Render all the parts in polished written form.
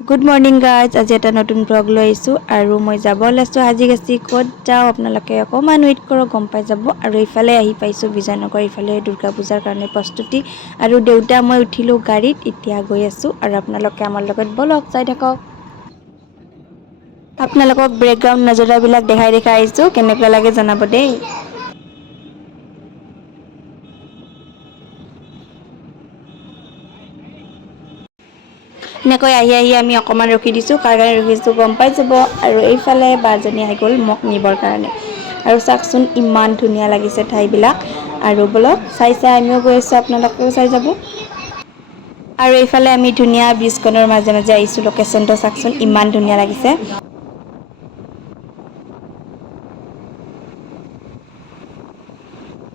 Good morning guys, আজি এটা নতুন ব্লগ লৈ আহিছোঁ আৰু মই যাব ওলাইছোঁ সাজি-কাচি। ক'ত যাওঁ আপোনালোকে অকণমান ৱেইট কৰক, গম পাই যাব। আৰু ইফালে আহি পাইছোঁ বিজয়নগৰ, ইফালে দুৰ্গা পূজাৰ কাৰণে প্ৰস্তুতি। আৰু দেউতা মই উঠিলোঁ গাড়ীত, এতিয়া গৈ আছোঁ আৰু আপোনালোকে আমাৰ লগত বলক যাই থাকক। আপোনালোকক বেকগ্ৰাউণ্ড নজৰাবিলাক দেখাই আহিছোঁ, কেনেকুৱা লাগে জনাব দেই। এনেকৈ আহি আমি অকণমান ৰখি দিছোঁ। কাৰ কাৰণে ৰখিছোঁ গম পাই যাব। আৰু এইফালে বাজনী আহি গ'ল মোক নিবৰ কাৰণে। আৰু চাওকচোন ইমান ধুনীয়া লাগিছে ঠাইবিলাক। আৰু বলক চাই আমিও গৈ আছোঁ, আপোনালোকেও চাই যাব। আৰু এইফালে আমি ধুনীয়া ব্ৰিজখনৰ মাজে মাজে আহিছোঁ। লোকেশ্যনটো চাওকচোন ইমান ধুনীয়া লাগিছে।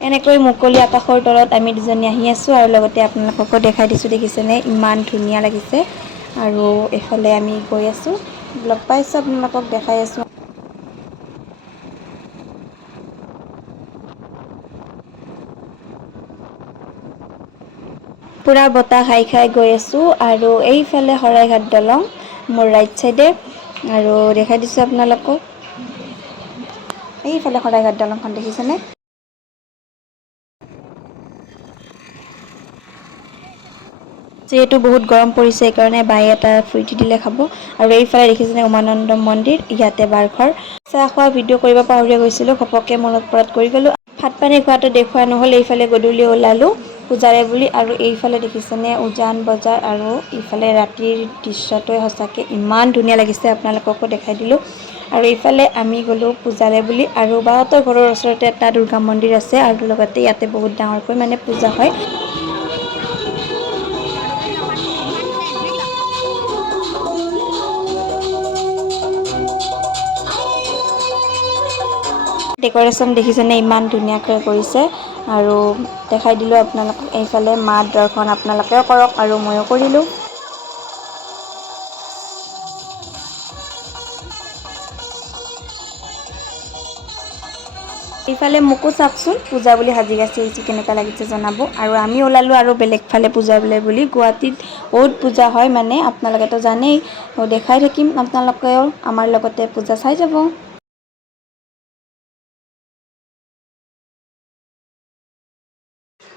এনেকৈ মুকলি আকাশৰ তলত আমি দুজনী আহি আছোঁ আৰু লগতে আপোনালোককো দেখাই দিছোঁ, দেখিছেনে ইমান ধুনীয়া লাগিছে। আৰু এইফালে আমি গৈ আছোঁ, লগ পাইছোঁ আপোনালোকক দেখাই আছোঁ। পুৰা বতাহ খাই গৈ আছোঁ। আৰু এইফালে শৰাইঘাট দলং মোৰ ৰাইট চাইডে, আৰু দেখাই দিছোঁ আপোনালোকক। এইফালে শৰাইঘাট দলংখন দেখিছেনে। যিহেতু বহুত গৰম পৰিছে, সেইকাৰণে বাই এটা ফ্ৰুইটি দিলে খাব। আৰু এইফালে দেখিছেনে উমানন্দ মন্দিৰ, ইয়াতে বাৰঘৰ। চাহ খোৱা ভিডিঅ' কৰিব পাহৰি গৈছিলোঁ, ঘপককৈ মনত পৰাত কৰি গ'লোঁ। ভাত পানী খোৱাটো দেখুওৱা নহ'ল। এইফালে গধূলি ওলালোঁ পূজাৰে বুলি। আৰু এইফালে দেখিছেনে উজান বজাৰ, আৰু ইফালে ৰাতিৰ দৃশ্যটোৱে সঁচাকৈ ইমান ধুনীয়া লাগিছে, আপোনালোককো দেখাই দিলোঁ। আৰু এইফালে আমি গ'লোঁ পূজাৰে বুলি। আৰু বাহঁতৰ ঘৰৰ ওচৰতে এটা দুৰ্গা মন্দিৰ আছে, আৰু লগতে ইয়াতে বহুত ডাঙৰকৈ মানে পূজা হয়। ডেক'ৰেশ্যন দেখিছেনে ইমান ধুনীয়াকৈ কৰিছে। আৰু দেখাই দিলোঁ আপোনালোকক। এইফালে মা দৰ্শন আপোনালোকেও কৰক আৰু ময়ো কৰিলোঁ। এইফালে মোকো চাওকচোন, পূজা বুলি সাজি-কাচি আহিছোঁ, কেনেকুৱা লাগিছে জনাব। আৰু আমি ওলালোঁ আৰু বেলেগ ফালে পূজা বুলি। গুৱাহাটীত বহুত পূজা হয় মানে, আপোনালোকেতো জানেই। দেখাই থাকিম, আপোনালোকেও আমাৰ লগতে পূজা চাই যাব।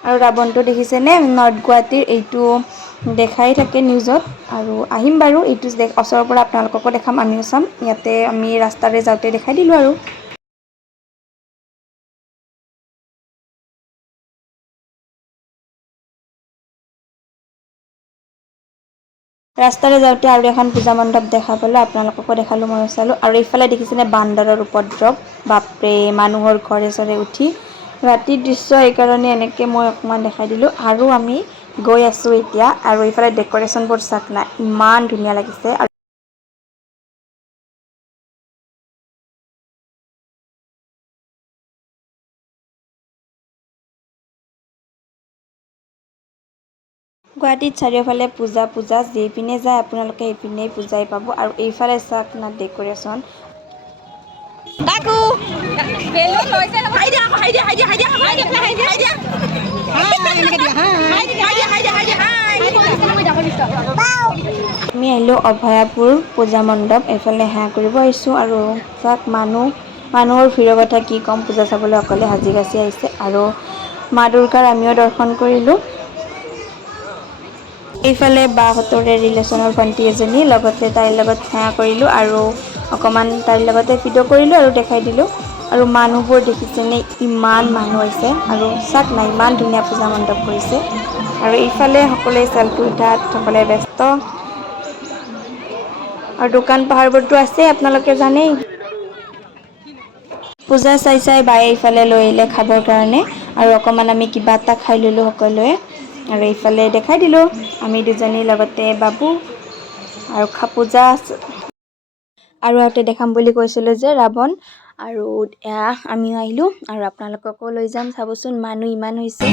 আৰু ৰাৱণটো দেখিছেনে, নৰ্থ গুৱাহাটীৰ এইটো দেখাই থাকে নিউজত। আৰু আহিম বাৰু, এইটো ওচৰৰ পৰা আপোনালোককো দেখাম, আমিও চাম। ইয়াতে আমি ৰাস্তাৰে যাওঁতে দেখাই দিলোঁ আৰু। ৰাস্তাৰে যাওঁতে আৰু এখন পূজা মণ্ডপ দেখা পালোঁ, আপোনালোককো দেখালোঁ, ময়ো চালোঁ। আৰু এইফালে দেখিছেনে বান্দৰৰ উপদ্ৰৱ, বাপৰে, মানুহৰ ঘৰে চৰে উঠি। ৰাতিৰ দৃশ্য, সেইকাৰণে এনেকৈ মই অকণমান দেখাই দিলোঁ। আৰু আমি গৈ আছোঁ এতিয়া। আৰু এইফালে ডেক'ৰেশ্যনবোৰ চাওক না, ইমান ধুনীয়া লাগিছে। গুৱাহাটীত চাৰিওফালে পূজা, যিপিনে যায় আপোনালোকে সেইপিনেই পূজাই পাব। আৰু এইফালে চাওক না ডেক'ৰেশ্যন। আমি আহিলোঁ অভয়াপুৰ পূজা মণ্ডপ, এইফালে সেৱা কৰিব আহিছোঁ। আৰু চাওক মানুহৰ ভিৰৰ কথা কি ক'ম, পূজা চাবলৈ অকলে সাজি-কাচি আহিছে। আৰু মা দুৰ্গাৰ আমিও দৰ্শন কৰিলোঁ। এইফালে বাহঁতৰে ৰিলেশ্যনৰ ভণ্টি এজনী, লগতে তাইৰ লগত সেৱা কৰিলোঁ। আৰু অকণমান তাইৰ লগতে ভিডিঅ' কৰিলোঁ আৰু দেখাই দিলোঁ। আৰু মানুহবোৰ দেখিছেনে ইমান মানুহ হৈছে। আৰু চাওক না ইমান ধুনীয়া পূজা মণ্ডপ কৰিছে। আৰু এইফালে সকলোৱে চেল্ফি উঠাত সকলোৱে ব্যস্ত। আৰু দোকান পাহাৰবোৰতো আছে, আপোনালোকে জানেই। পূজা চাই বায়ে এইফালে লৈ আহিলে খাবৰ কাৰণে। আৰু অকণমান আমি কিবা এটা খাই ল'লোঁ সকলোৱে। আৰু এইফালে দেখাই দিলোঁ আমি দুজনীৰ লগতে বাবু। আৰু পূজা আৰু ইয়াতে দেখাম বুলি কৈছিলোঁ যে ৰাৱণ। আৰু এয়া আমিও আহিলোঁ, আৰু আপোনালোককো লৈ যাম। চাবচোন মানুহ ইমান হৈছে।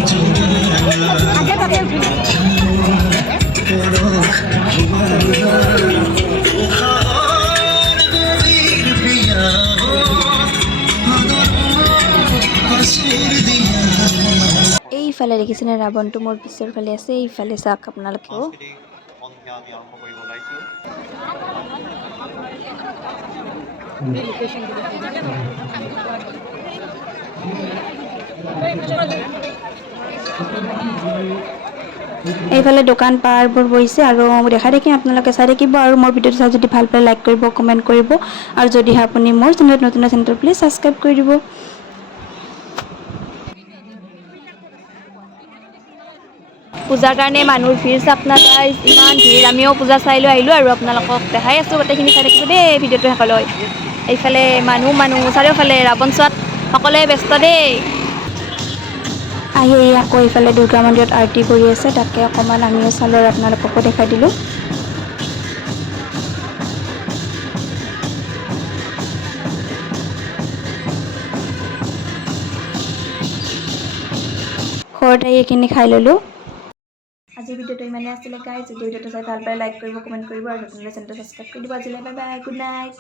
এইফালে দেখিছেনে ৰাৱণটো মোৰ পিছৰ ফালে আছে, এইফালে চাওক আপোনালোকেও। এতিয়া আমি আৰম্ভ কৰিব ওলাইছোঁ। এইফালে দোকান পাহাৰবোৰ বহিছে আৰু দেখাই থাকিম আপোনালোকে চাই থাকিব আৰু মোৰ ভিডিঅ'টো চাই যদি ভাল পায় লাইক কৰিব কমেণ্ট কৰিব আৰু যদিহে আপুনি মোৰ চেনেলত নতুন আছে তেন্তে প্লিজ ছাবস্ক্ৰাইব কৰি দিব। পূজাৰ কাৰণে মানুহৰ ভিৰ চাপ নাপায়, ইমান ভিৰ। আমিও পূজা চাই লৈ আহিলোঁ আৰু আপোনালোকক দেখাই আছোঁ, গোটেইখিনি চাই থাকিব দেই ভিডিঅ'টো শেষলৈ। এইফালে মানুহ চাৰিওফালে ৰাৱণ চোৱাত সকলোৱে ব্যস্ত দেই। আহি আকৌ এইফালে দুৰ্গা মন্দিৰত আৰতি কৰি আছে, তাকে অকণমান আমিও চালোঁ আৰু আপোনালোককো দেখাই দিলোঁ। ঘৰত আহি এইখিনি খাই ল'লোঁ। আজিৰ ভিডিঅ'টো ইমানেই আছিলে গাইজ। যদি ভিডিঅ'টো চাই ভাল পায় লাইক কৰিব কমেণ্ট কৰিব আৰু নতুন চেনেলটো ছাবস্ক্ৰাইব কৰি দিব। আজিলৈ বাই বাই, গুড নাইট।